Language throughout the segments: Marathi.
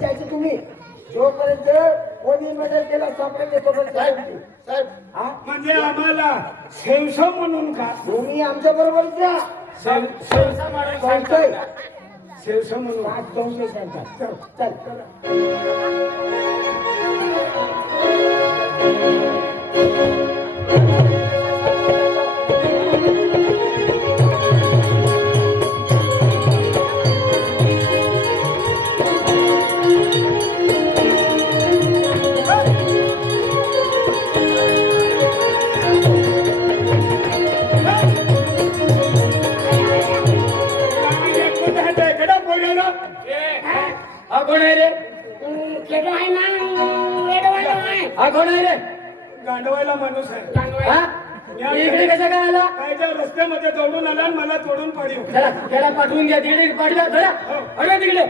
जायचं तुम्ही जोपर्यंत कोणी मदत केला तोपर्यंत साहेब साहेब म्हणजे आम्हाला सेवसा म्हणून का तुम्ही आमच्या बरोबर द्या सेवसा सांगतोय सेवसा म्हणून आज संशय सांगतात चल चल गांडवायला माणूस आहे इकडे कशा काय आला काय त्या रस्त्यामध्ये जोडून आला आणि मला तोडून पाडीव त्याला पाठवून घ्या तिकडे पाठवा अरे तिकडे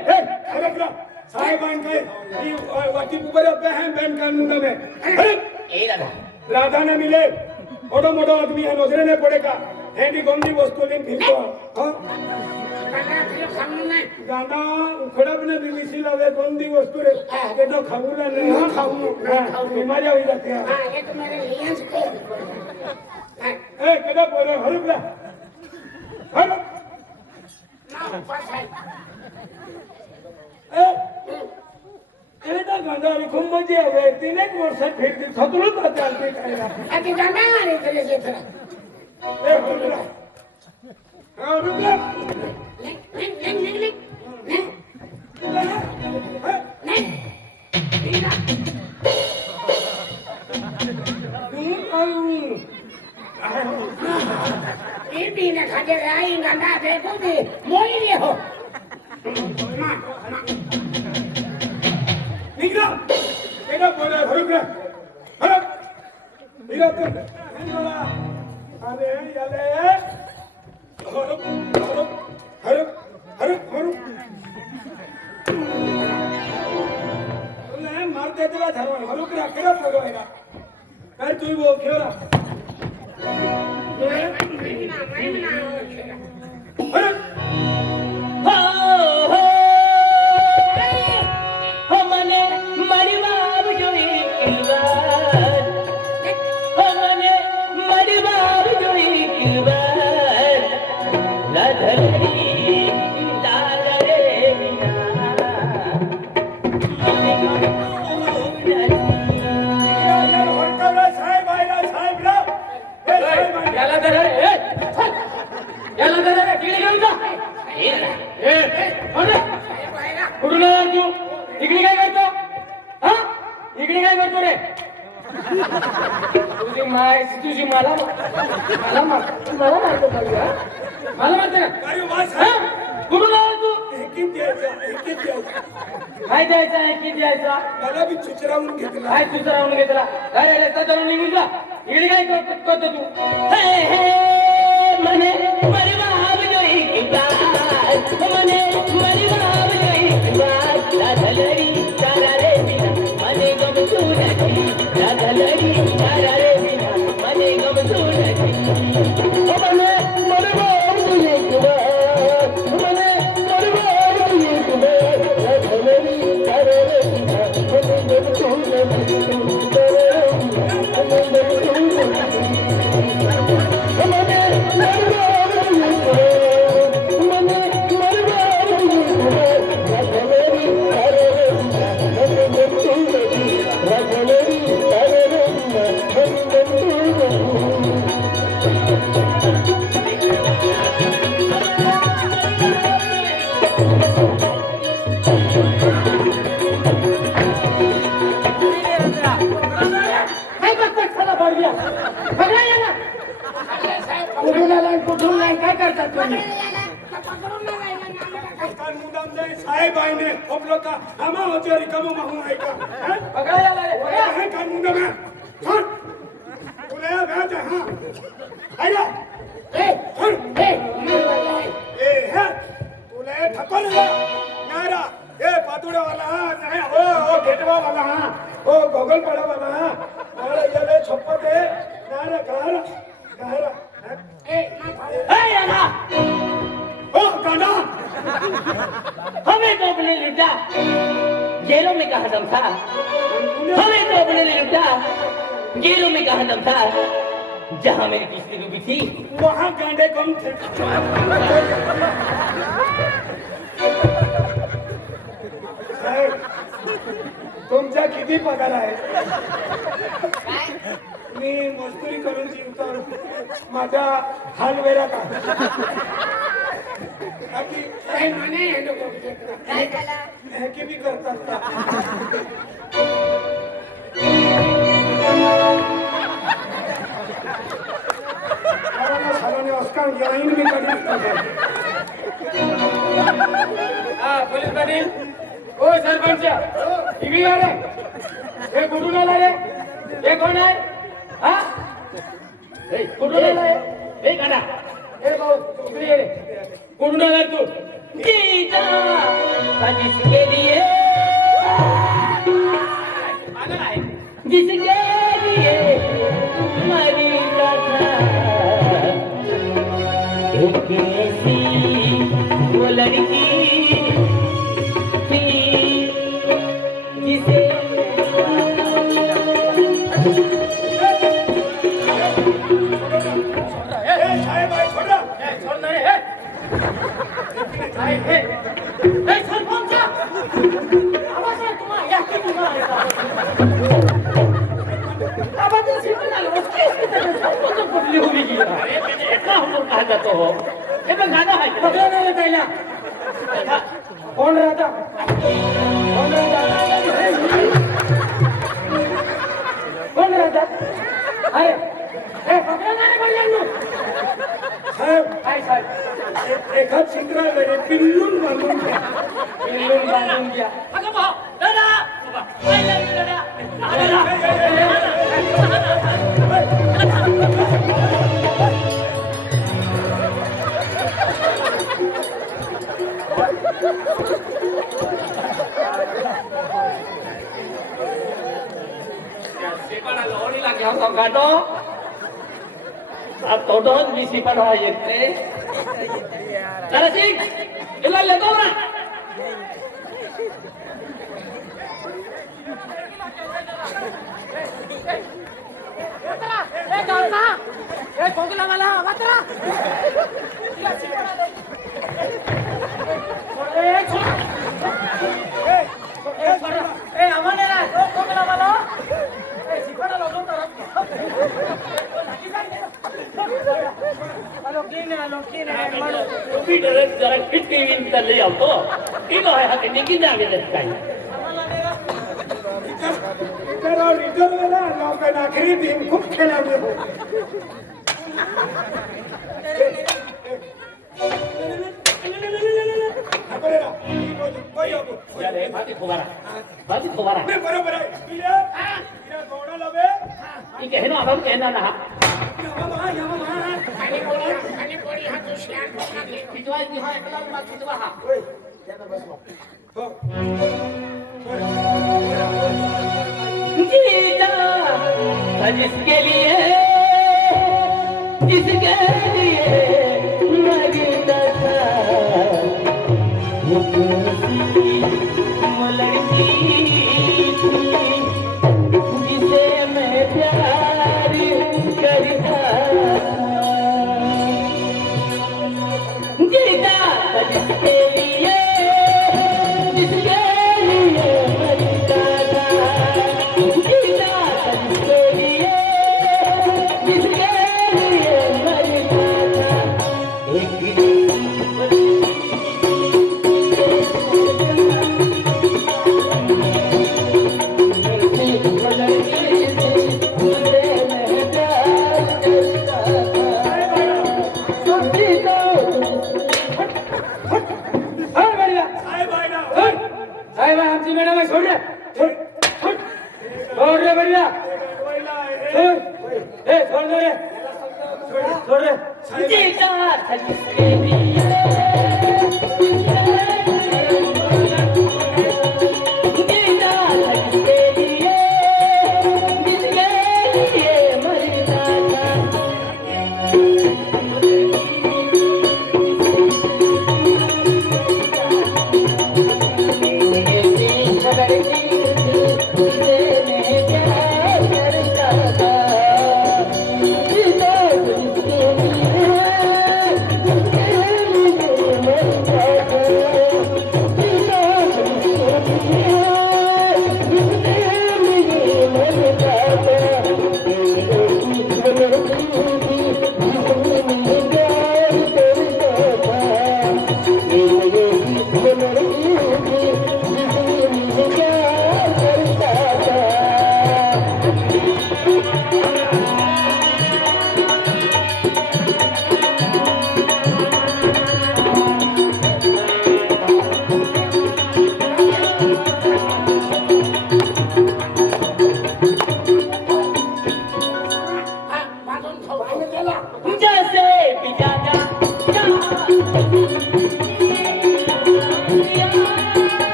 साहेबांकडे वाटी ऊपर होते हैं बैंक कानून में राधा ने मिले मोठो मोठो आदमी है नजरे ने पड़ेगा हेंडी गोंदी वस्तू लेन फिरतो गाना उखडप ने बीबीसी लावे गोंदी वस्तू रे ते तो खाऊला नहीं खाऊ बीमारी होई जाते हैं ये तो मेरे लिए ए केदा बोले हरुपला हर ना पास है एटा गांधारी खूप मजा आहे 3 वर्ष फिरती थकलो तर चालते काय ना अति गंगा रे तेरे से तेरा ए हरुपला हरुपला ini nak kerja lain kan dah saya pun di boleh dia ho. निघा केदा बोले हरुपला हरुप निघा तू अरे याले हरुप हरुप हरुप हरुप हरुप तुला मार दे तुला धरवा हरुप रा केदा बोलवायला काय तू वो खेळा इकडे काय करतो हा इकडे काय करतो रे तुझी मला मारतो मला मारते का कुठून तू काय द्यायचा एकी द्यायचा मला बी चुचरावून घेतला काय चुचरावून घेतला अरे रस्ता जाऊन निघून जा इकडे काय करतो तू म्हणे परिवार म्हणे राधलरी चारा रे बिना मने गमतू नहीं राधलरी चारा रे बिना मने गमतू नहीं मने मरवार तुझे कुबा मने मरवार तुझे कुबा राधलरी चारा रे बिना मने गमतू नहीं साहेब आईने आपलो का आम्हा होते रिकामो माहू आहे का पकडायला रे ओया है का मुंडा में छोड़ बोले बैठ हां आइला छोड़ है बोले ठकल नारा ए पातुडा वाला नाही ओ गेटवा वाला ओ गोगल पडा वाला अरे याले छप्पर दे नारा गारा ए याला ओ गाना हमें तो अपने लुटा जेलों में कहा दम था हमें तो अपने लिए लुटा जेलों में कहा दम था जहां मेरी किस्ती डूबी थी वहां गांडे कम थे साहेब, तुमचा किती पगार आहे मी मजदुरी करून जीवतो माझा हाल वेळा का बाकी काय म्हणे हे लोक काय झाला हे बी करतात का सालाने ऑस्कार येईन मी कधीच हा पोलीस पाटील ओ सरपंच टीव्ही वर हे कुठून आला रे हे कोण आहे हा हे कुठून आला हे गाडा हे भाऊ इकडे ये रे कुठून आला तू जीता था जिसके लिए पागल आहे जिसके लिए मरीता था एक ऐसी वो लड़की थी जिसे साहेब आहे छोडा सोड ना रे हे हे हे सरपंच आवाज आहे तुम्हा या की तुम्हा आवाज से बना लो उसके सरपंच पडली होगी की अरे मैंने इतना हमको कहा जाता हो ये मैं गाना है पकड़ा नाही पहिला कोण राहता कोण राहता अरे हे पकड़ा नाही बोलले साहेब काय साहेब एखाद चिंद्रा रे पिल्लून बांधून घ्या. पिल्लून बांधून घ्या अगं भाऊ दादा I love you दादा सिपाडा लोडी लाग्यो तो गाडो आ तोडोन बी सिपाडा येते चला सिंग इला लेतो ना ए गावचा ए कोगला मला वातरा इला सिपाडा ए आम्हाला ना कोगला मला सिपाडा लोगों तरफ तुम्ही जरा फिट केवीन चालले आवतो इनो आहे हा निघी जावे काही रिटर्न वेळा नौका नाखरी दिन खूप खेळावे हो बाती फुवारा बरोबर आहे तिला गोडा लावे ठीक आहे ना आपण कहना ना आणि पोरी हा तू शांत लागले खिचवा की हा एकला मग खिचवा हा जीता था जिसके लिए मरता था वो लड़की थी जिसे मैं प्यार करता जीता था जिसके लिए मरता था जीता था जिसके लिए मरता था साहेब आमची मॅडम सोड रे सोड रे बढिया सोड रे सोड रे जीता था जिसके लिए जीता था जिसके लिए मरता था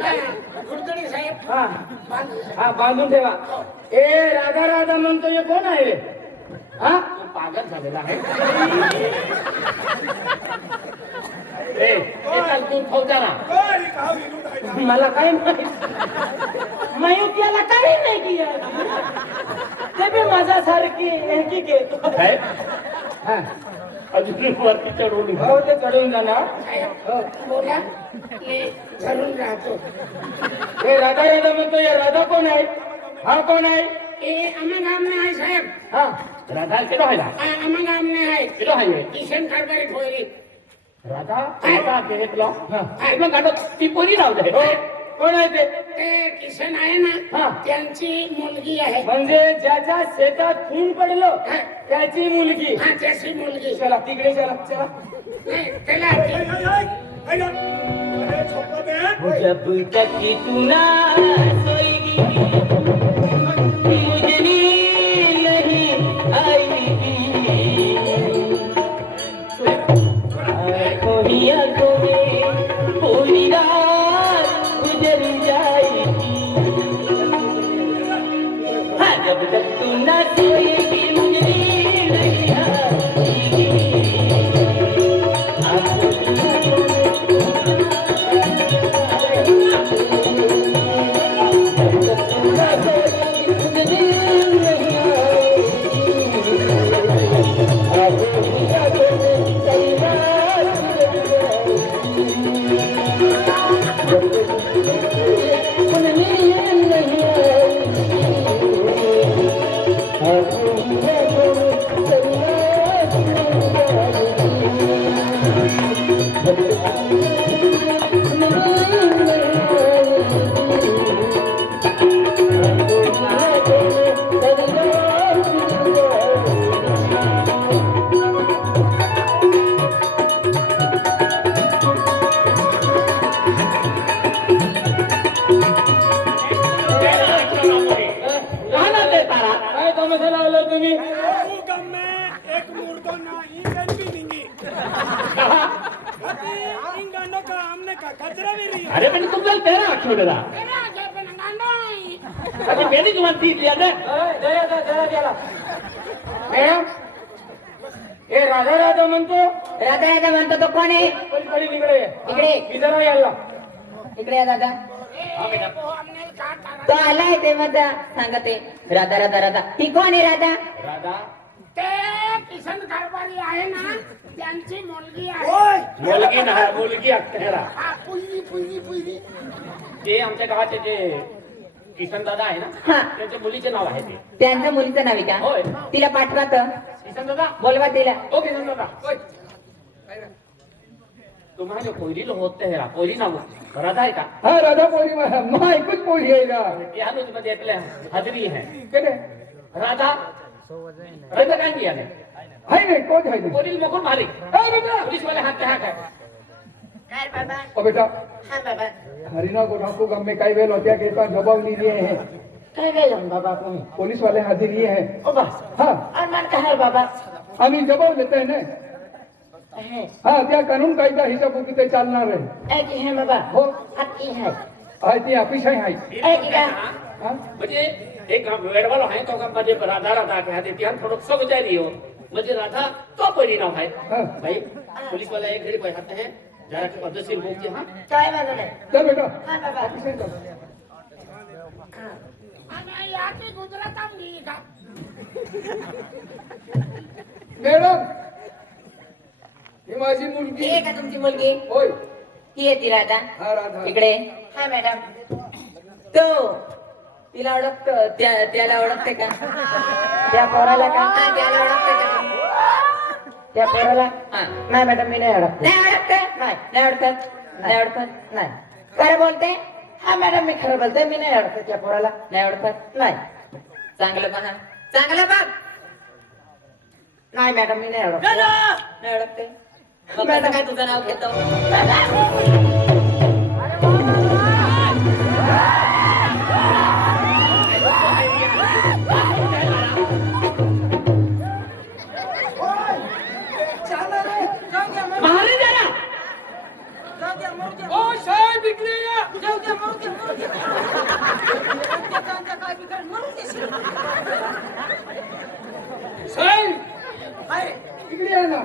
नाही कुलकर्णी साहेब हा बांधू. हा बांधून ठेवा. ए राधा राधा म्हणतो हे कोण आहे रे? हा तू पागल झालेला आहे. ए तू ठेवता ना. अरे, का विनोद आहे ना? मला काय माहित. मायुक्याला काही नाही किया ते बी माझ्यासारखी एकी घेतो काय? हा अजून वरती चढवली हो ते चढून जाणार. हो. बोला मी घरून राहतो. हे राधा राधा म्हणतो या राधा कोण आहे? हा कोण आहे? ए आम्हा गाम में आहे साहेब. हा राधा केलो आहे ना? आम्हा गाम में आहे केलो आहे किशन कारभारी ठोयरी. राधा आता घेतलं हा मग आता ती पोरी राहू हो. कोण आहे ते? ते किशन आहे ना हा. त्यांची मुलगी आहे. म्हणजे ज्याच्या शेतात खून पडलं त्याची मुलगी. हा त्याची मुलगी. चला तिकडे चला चला. नाही त्याला अरे झोपत आहे. जब तक तू ना सोएगी मुझे नींद नहीं आएगी आँखों ही आँखों में पूरी रात गुजर जाएगी हाँ जब तक तू ना सोएगी मुझे नींद नहीं आएगी आँखों ही काय तमाशा लावला तुम्ही? वो गम में एक मुर्दो ना ईंधन भी नहीं। अभी इन गानों का हमने का कचरा भी रही है। अरे पण तुमचा तेरा आठवड्याला अरे मेरी तुम्हाला ती लिया ना मॅडम हे राधा राधा म्हणतो. राधा राधा म्हणतो तो कोण आहे? पलीकडे इकडे ये. इकडे. इधर यायला. इकडे या दादा. तो आलाय ते मध्ये सांगते राधा राधा राधा. ही कोण आहे राधा? राधा ते किशन कारभारी आहे ना त्यांची मुलगी आहे. ओए, मुलगी ना मुलगी अख्खेरा. हा, पुयरी पुयरी पुयरी. ते आमच्या गावाचे जे किशन दादा आहे ना हा. त्यांच्या मुलीचे नाव आहे ते. त्यांच्या मुलीचं नाव आहे का? होय. तिला पाठवा तर. किशन दादा बोलवा तिला. ओ किशन दादा होय. तुम्हाला पोरीला होत है पोरी नाव राधा आहे का? हाँ राधा पोरी माँ कुछ पोरी है ना। या मध्ये आपल्या हजरी है केले राधा राधा काय किया नाही है नहीं कौन है नहीं। पोरील मकून मारी हाँ बेटा पुलिस वाले हाथ पे हाथ है. काय बाबा? ओ बेटा हा बाबा. हरिना को ठाकुर गांव में कई वेल होत्या के पास जवाब नहीं दिए हैं। काय गेलं बाबा तुम्ही? पुलिस वाले हाजिर ये हैं। ओ बस. हाँ अरमान का है बाबा? आम्ही जवाब देते हैं ना। है. हाँ त्या कानून कायदा हिसाब ते चालणार आहे। ऐकी है बाबा. हो आती है. आहे ती ऑफिस आहे ऐकी का? हाँ म्हणजे एक वेडवालो आहे तो मध्ये राधा राधा के हाते त्यान थोडं सो गुजारी हो म्हणजे राधा तो पोरी नाव आहे. हाँ भाई पुलिस वाला एक घड़ी बैठाते हैं जरा पद्धतशीर बोलते हाँ काय बांधून आहे? चल बेटा हा बाबा. ऑफिस आहे चल। आणि याची गुजरात गेली का? मॅडम ही माझी मुलगी ही आहे का तुमची मुलगी? होय। ही आहे ती राधा. हा राधा इकडे. हा मॅडम. तो तिला ओळखतो त्याला ओळखते का? त्या पोराला का? हा त्याला ओळखते का? त्या पोराला? हा. नाही मॅडम मी नाही ओळखत. नाही ओळखते? नाही. नाही ओळखत? नाही ओळखत? नाही. खरं बोलते? हा मॅडम मी खरं बोलते मी नाही ओळखत त्या पोराला. नाही ओळखत? नाही. चांगलं पहा. चांगलं बघ. नाही मॅडम मी नाही ओळखत. नाही ओळखते. मग कसं काय तुझं नाव घेतो? मारे जरा ओ साहेब इकडे या। साहेब इकडे आहे ना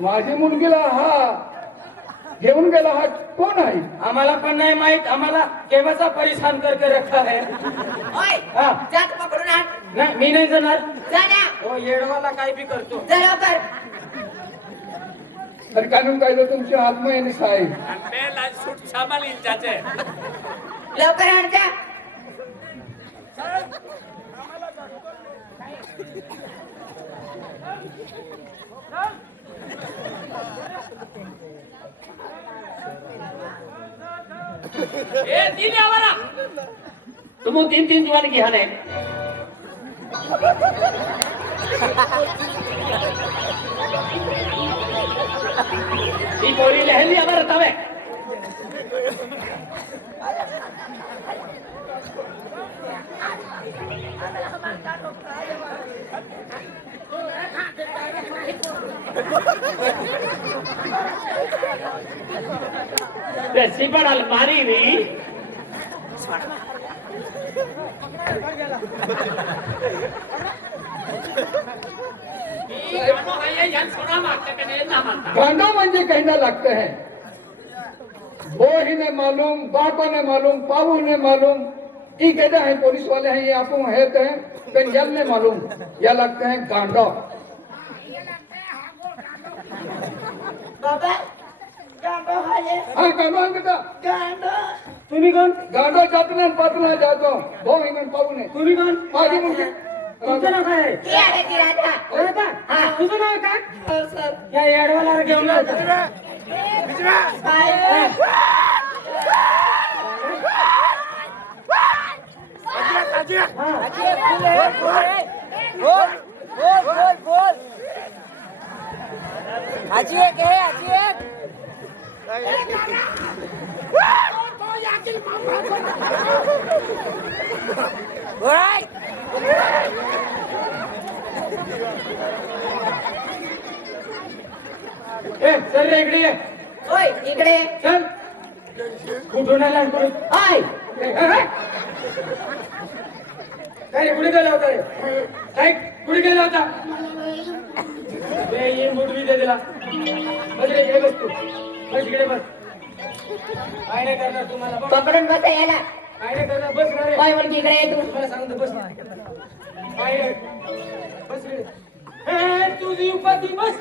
माझी मुलगीला हा घेऊन गेला हा कोण आहे आम्हाला पण नाही माहित आम्हाला केव्हाचा परिधान करके रखा है ओय हा. जात पकडून आण नाही मी नाही जाणार जा ना हो येडवाला काय बी करतो जा लवकर तर कानून कायदा तुमच्या हातमा आहे ना साहेब लवकर आण जा तुम 3 जुवान की हाने ಈ ಪೋರಿ ಲೆಹಲಿ ಅವರ ತವೆ रस्सी पर अलमारी भी गांडा म्हणजे कहना लगते हैं वो ही ने मालूम बाको ने मालूम पावू ने मालूम ये कहते हैं पुलिस वाले हैं ये आपको है तो हैं पंजाब ने मालूम या लगते हैं गांडा बाबा गांडो खाले हाँ गांडा बेटा गांडो तुम्ही कोण गांडा जातना पातना जातो वो ही ने पावू ने तुम्ही कोण माझी मुलगी तुमचं नाव काय आहे? ती आहे ती राधा राधा? तुझं नाव काय हो सर या येडवाला घेऊन जाऊ. ए चल रे इकडे ये. ओय इकडे चल कुठून आला आणि कुठून ओय ए, ए, ए. काय रे, कुठे गेला होता रे काय कुठे गेला होता ये बुटवी दे दिला बस रे ये बस तू बस इकडे बस काय नाही करणार तुम्हाला बस. पकडून बसा याला काय नाही करणार बस ना रे ओय मुलगी इकडे ये तू तुम्हाला सांगतो बस काय रे बस रे ए, तुझी उपाधी बस